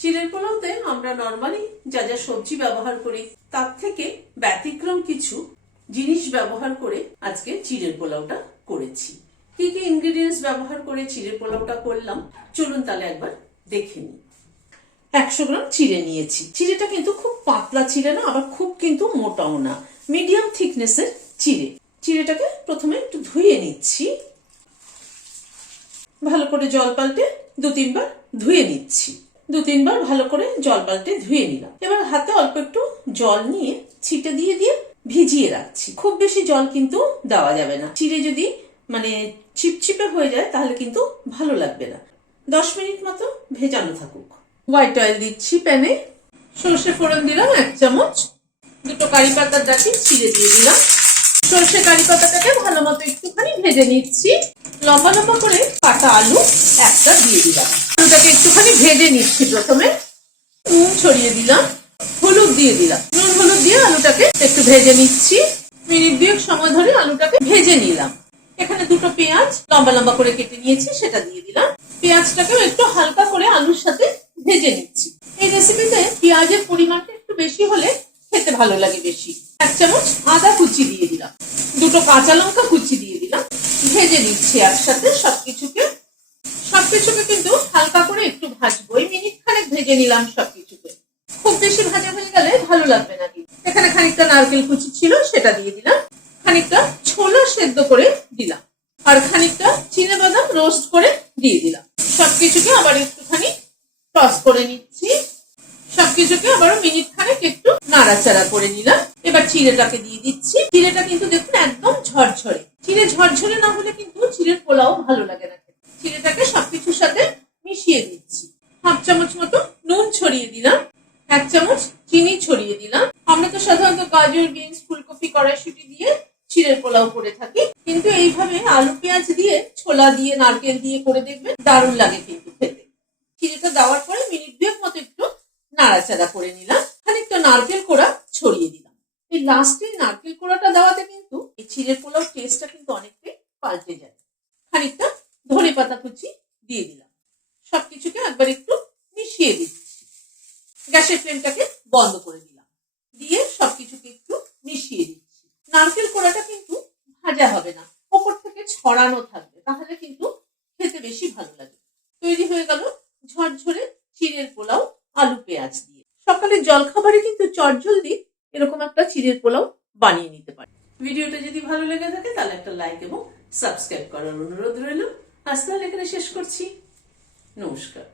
চিড়ের পোলাওতে আমরা নরমালি যা যা সবজি ব্যবহার করি তার থেকে ব্যতিক্রম কিছু জিনিস ব্যবহার করে আজকে চিড়ের পোলাওটা করেছি। কি কি ইনগ্রেডিয়েন্টস ব্যবহার করে চিড়ের পোলাওটা করলাম চলুন তাহলে একবার দেখে নিই। 100 গ্রাম চিড়ে নিয়েছি। চিড়েটা কিন্তু খুব পাতলা চিড়ে না, আবার খুব কিন্তু মোটাও না, মিডিয়াম থিকনেসের চিড়ে। চিড়েটাকে প্রথমে একটু ধুয়ে নিচ্ছি, ভালো করে জল পাল্টে 2-3 বার ধুয়ে নিচ্ছি। 2-3 বার ভালো করে জল পাল্টে ধুয়ে নিলাম। এবার হাতে অল্প একটু জল নিয়ে ছিটে দিয়ে দিয়ে ভিজিয়ে রাখছি। খুব বেশি জল কিন্তু দেওয়া যাবে না, চিড়ে যদি চিপচিপে হয়ে যায় তাহলে কিন্তু ভালো লাগবে না। 10 মিনিট মতো ভেজানো থাকুক। হোয়াইট অয়েল দিচ্ছি প্যানে, সর্ষে ফোড়ন দিলাম 1 চামচ, 2 কারি পাতার ডাঁটি ছিঁড়ে দিয়ে দিলাম। সর্ষে কারি পাতাটাকে ভালো মতো একটুখানি ভেজে নিচ্ছি। লম্বা লম্বা করে কাটা আলু একটা দিয়ে দিলাম। আলুটাকে একটুখানি ভেজে নিচ্ছি। প্রথমে নুন ছড়িয়ে দিলাম, হলুদ দিয়ে দিলাম। নুন হলুদ দিয়ে আলুটাকে একটু ভেজে নিচ্ছি। মিনিট 2 সময় ধরে আলুটাকে ভেজে নিলাম। এখানে 2 পেঁয়াজ লম্বা লম্বা করে কেটে নিয়েছি, সেটা দিয়ে দিলাম। পেঁয়াজটাকেও একটু হালকা করে আলুর সাথে ভেজে নিচ্ছি। এই রেসিপিতে পেঁয়াজের পরিমাণটা একটু বেশি হলে খেতে ভালো লাগে বেশি। 1 চামচ আদা কুচি দিয়ে দিলাম, 2 কাঁচা লঙ্কা কুচি দিয়ে দিলাম। ভেজে নিচ্ছি একসাথে সবকিছুকে কিন্তু হালকা করে একটু ভাজবো। এই মিনিট খানেক ভেজে নিলাম সবকিছুকে। খুব বেশি ভাজা হয়ে গেলে ভালো লাগবে না। এখানে খানিকটা নারকেল কুচি ছিল, সেটা দিয়ে দিলাম। খানিকটা ছোলা সেদ্ধ করে দিলাম, আর খানিকটা চিনেবাদাম রোস্ট করে দিয়ে দিলাম। সবকিছুকে আবার একটুখানি টস করে নিচ্ছি। সবকিছুকে আবার মিনিট খানেক একটু নাড়াচাড়া করে নিলাম। এবার চিড়েটাকে দিয়ে দিচ্ছি। চিড়েটা কিন্তু দেখুন একদম ঝরঝরে। চিড়ে ঝরঝরে না হলে কিন্তু চিড়ের পোলাও ভালো লাগে না। চিড়েটাকে সবকিছুর সাথে মিশিয়ে দিচ্ছি। 1/2 চামচ মতো নুন ছড়িয়ে দিলাম, 1 চামচ চিনি ছড়িয়ে দিলাম। আমরা তো সাধারণত গাজর, বিনস, ফুলকপি, কড়াইশুঁটি দিয়ে চিড়ের পোলাও করে থাকি, কিন্তু এইভাবে আলু পেঁয়াজ দিয়ে, ছোলা দিয়ে, নারকেল দিয়ে করে দেখবেন দারুণ লাগে কিন্তু খেতে। চিড়েটা দেওয়ার পরে মিনিট 2 মতো একটু নাড়াচাড়া করে নিলাম। খানিকটা নারকেল কোড়া ছড়িয়ে দিলাম। এই লাস্টে নারকেল কোড়াটা দেওয়াতে কিন্তু এই চিড়ের পোলাও টেস্টটা কিন্তু অনেকটাই পাল্টে যায়। খানিকটা ধনেপাতা কুচি দিয়ে দিলাম। সবকিছুকে একবার একটু মিশিয়ে দিচ্ছি। গ্যাসের ফ্লেমটাকে বন্ধ করে দিলাম, দিয়ে সবকিছুকে একটু মিশিয়ে দিচ্ছি। নারকেল কোড়াটা কিন্তু ভাজা হবে না, ওপর থেকে ছড়ানো থাকবে, তাহলে কিন্তু খেতে বেশি ভালো লাগে। তৈরি হয়ে গেল ঝরঝরে চিড়ের পোলাও আলু পেঁয়াজ দিয়ে। সকালের জলখাবারে কিন্তু চটজলদি এরকম একটা চিড়ের পোলাও বানিয়ে নিতে পারে। ভিডিওটা যদি ভালো লেগে থাকে তাহলে একটা লাইক এবং সাবস্ক্রাইব করার অনুরোধ রইল। আজ তাহলে এখানে শেষ করছি। নমস্কার।